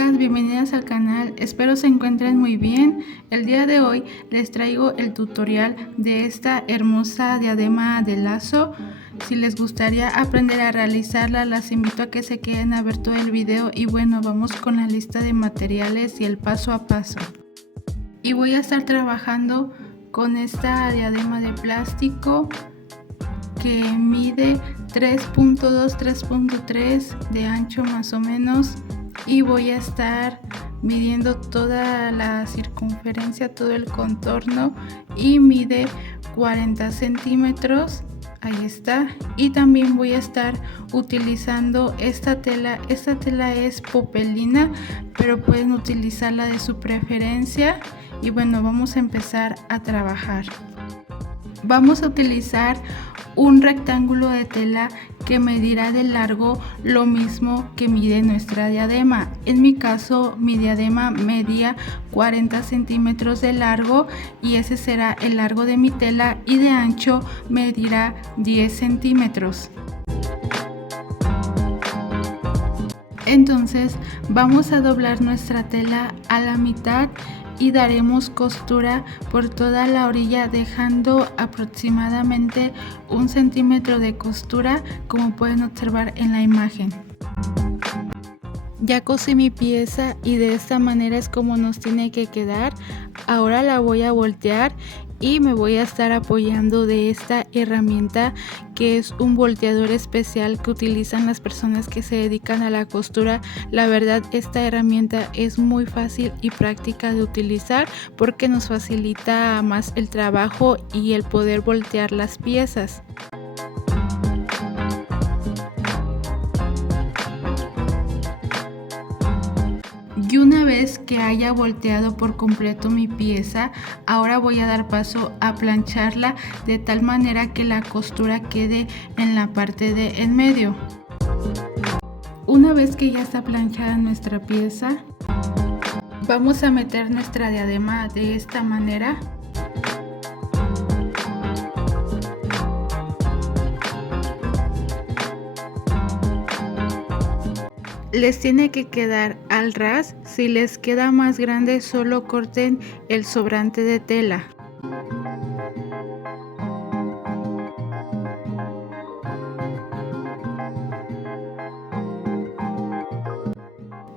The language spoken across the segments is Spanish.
chicas, bienvenidas al canal, espero se encuentren muy bien. El día de hoy les traigo el tutorial de esta hermosa diadema de lazo. Si les gustaría aprender a realizarla, las invito a que se queden a ver todo el video. Y bueno, vamos con la lista de materiales y el paso a paso. Y voy a estar trabajando con esta diadema de plástico que mide 3.2, 3.3 de ancho más o menos, y voy a estar midiendo toda la circunferencia, todo el contorno, y mide 40 centímetros. Ahí está. Y también voy a estar utilizando esta tela es popelina, pero pueden utilizar la de su preferencia. Y bueno, vamos a empezar a trabajar. Vamos a utilizar un rectángulo de tela que medirá de largo lo mismo que mide nuestra diadema. En mi caso, mi diadema medía 40 centímetros de largo y ese será el largo de mi tela, y de ancho medirá 10 centímetros. Entonces vamos a doblar nuestra tela a la mitad y daremos costura por toda la orilla, dejando aproximadamente 1 centímetro de costura, como pueden observar en la imagen. Ya cosí mi pieza y de esta manera es como nos tiene que quedar. Ahora la voy a voltear y me voy a estar apoyando de esta herramienta, que es un volteador especial que utilizan las personas que se dedican a la costura. La verdad, esta herramienta es muy fácil y práctica de utilizar porque nos facilita más el trabajo y el poder voltear las piezas. Y una vez que haya volteado por completo mi pieza, ahora voy a dar paso a plancharla de tal manera que la costura quede en la parte de en medio. Una vez que ya está planchada nuestra pieza, vamos a meter nuestra diadema de esta manera. Les tiene que quedar al ras. Si les queda más grande, solo corten el sobrante de tela.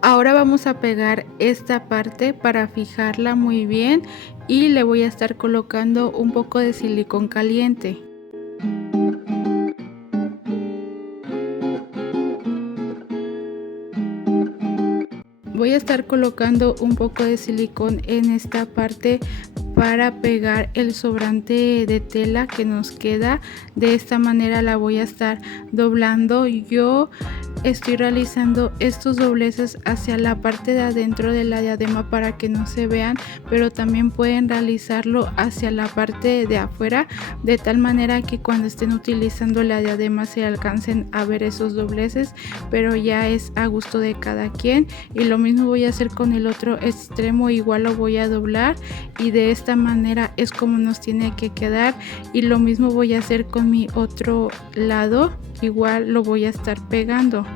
Ahora vamos a pegar esta parte para fijarla muy bien, y le voy a estar colocando un poco de silicón caliente. Voy a estar colocando un poco de silicón en esta parte para pegar el sobrante de tela que nos queda. De esta manera la voy a estar doblando. Yo estoy realizando estos dobleces hacia la parte de adentro de la diadema para que no se vean, pero también pueden realizarlo hacia la parte de afuera, de tal manera que cuando estén utilizando la diadema se alcancen a ver esos dobleces, pero ya es a gusto de cada quien. Y lo mismo voy a hacer con el otro extremo, igual lo voy a doblar, y de esta manera es como nos tiene que quedar. Y lo mismo voy a hacer con mi otro lado, igual lo voy a estar pegando.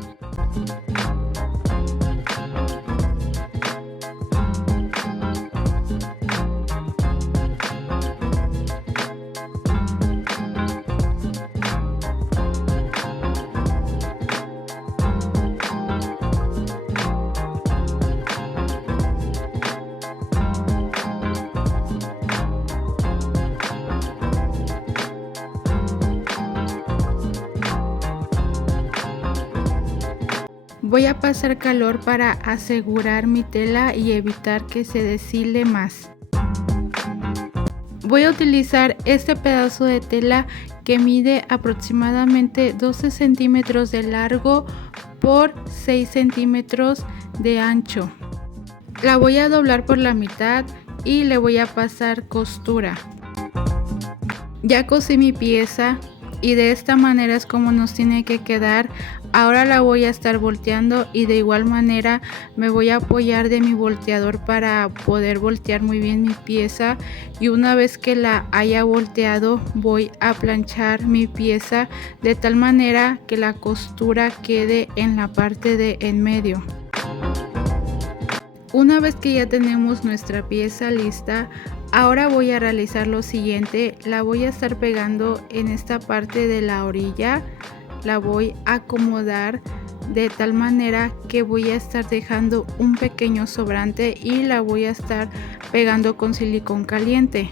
Voy a pasar calor para asegurar mi tela y evitar que se deshile más. Voy a utilizar este pedazo de tela que mide aproximadamente 12 centímetros de largo por 6 centímetros de ancho. La voy a doblar por la mitad y le voy a pasar costura. Ya cosí mi pieza y de esta manera es como nos tiene que quedar. Ahora la voy a estar volteando y de igual manera me voy a apoyar de mi volteador para poder voltear muy bien mi pieza. Y una vez que la haya volteado, voy a planchar mi pieza de tal manera que la costura quede en la parte de en medio. Una vez que ya tenemos nuestra pieza lista, ahora voy a realizar lo siguiente. La voy a estar pegando en esta parte de la orilla, la voy a acomodar de tal manera que voy a estar dejando un pequeño sobrante y la voy a estar pegando con silicón caliente.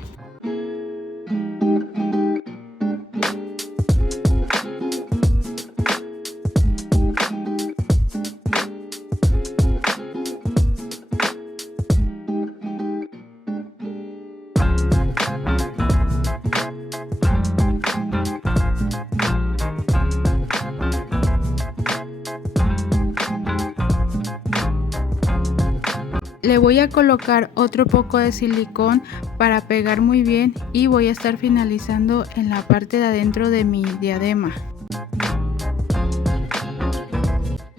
Le voy a colocar otro poco de silicón para pegar muy bien y voy a estar finalizando en la parte de adentro de mi diadema.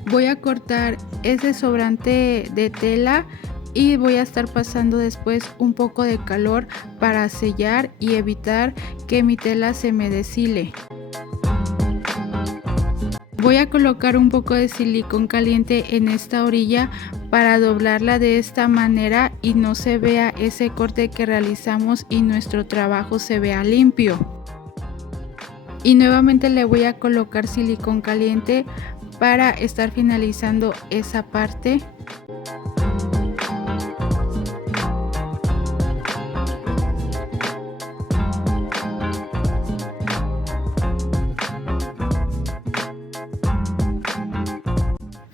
Voy a cortar ese sobrante de tela y voy a estar pasando después un poco de calor para sellar y evitar que mi tela se me deshile. Voy a colocar un poco de silicón caliente en esta orilla para doblarla de esta manera y no se vea ese corte que realizamos y nuestro trabajo se vea limpio. Y nuevamente le voy a colocar silicón caliente para estar finalizando esa parte.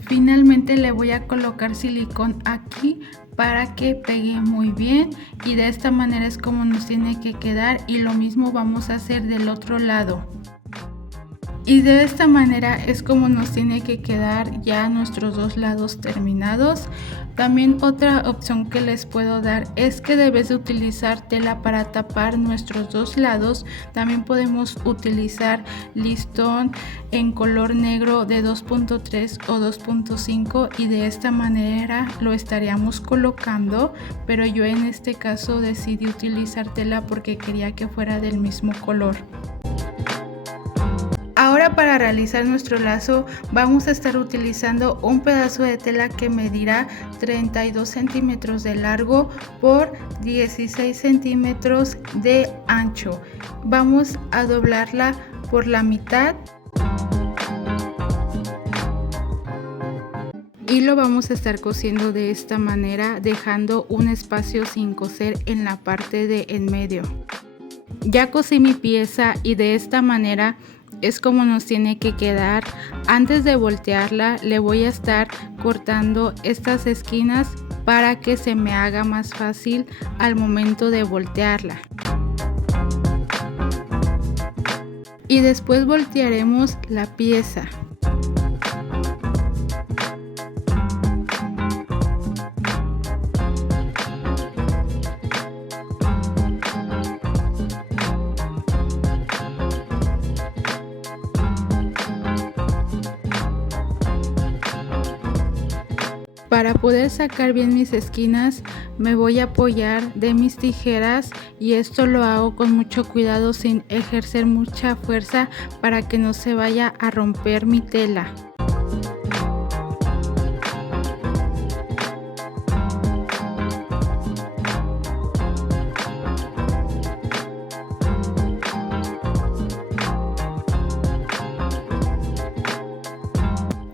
Finalmente le voy a colocar silicón aquí para que pegue muy bien y de esta manera es como nos tiene que quedar, y lo mismo vamos a hacer del otro lado. Y de esta manera es como nos tiene que quedar ya nuestros dos lados terminados. También otra opción que les puedo dar es que debes de utilizar tela para tapar nuestros dos lados. También podemos utilizar listón en color negro de 2.3 o 2.5 y de esta manera lo estaríamos colocando, pero yo en este caso decidí utilizar tela porque quería que fuera del mismo color. Ahora para realizar nuestro lazo vamos a estar utilizando un pedazo de tela que medirá 32 centímetros de largo por 16 centímetros de ancho. Vamos a doblarla por la mitad y lo vamos a estar cosiendo de esta manera, dejando un espacio sin coser en la parte de en medio. Ya cosí mi pieza y de esta manera es como nos tiene que quedar. Antes de voltearla le voy a estar cortando estas esquinas para que se me haga más fácil al momento de voltearla. Y después voltearemos la pieza. Para poder sacar bien mis esquinas me voy a apoyar de mis tijeras y esto lo hago con mucho cuidado sin ejercer mucha fuerza para que no se vaya a romper mi tela.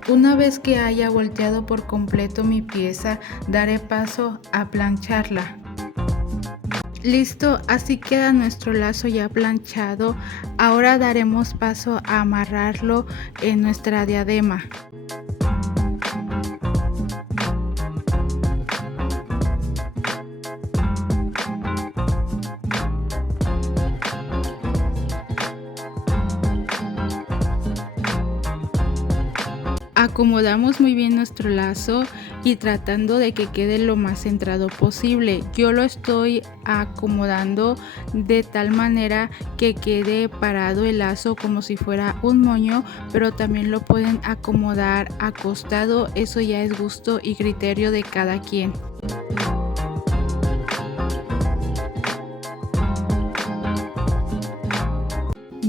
Una vez que haya volteado por completo mi pieza, daré paso a plancharla. Listo, así queda nuestro lazo ya planchado. Ahora daremos paso a amarrarlo en nuestra diadema. Acomodamos muy bien nuestro lazo y tratando de que quede lo más centrado posible. Yo lo estoy acomodando de tal manera que quede parado el lazo como si fuera un moño, pero también lo pueden acomodar acostado. Eso ya es gusto y criterio de cada quien.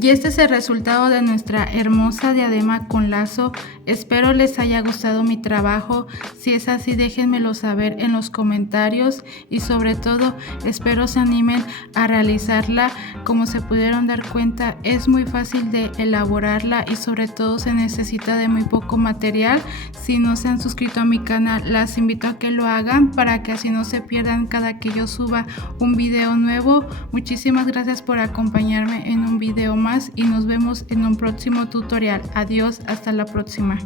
Y este es el resultado de nuestra hermosa diadema con lazo. Espero les haya gustado mi trabajo. Si es así, déjenmelo saber en los comentarios y sobre todo espero se animen a realizarla. Como se pudieron dar cuenta, es muy fácil de elaborarla y sobre todo se necesita de muy poco material. Si no se han suscrito a mi canal, las invito a que lo hagan para que así no se pierdan cada que yo suba un video nuevo. Muchísimas gracias por acompañarme en un video más y nos vemos en un próximo tutorial. Adiós, hasta la próxima.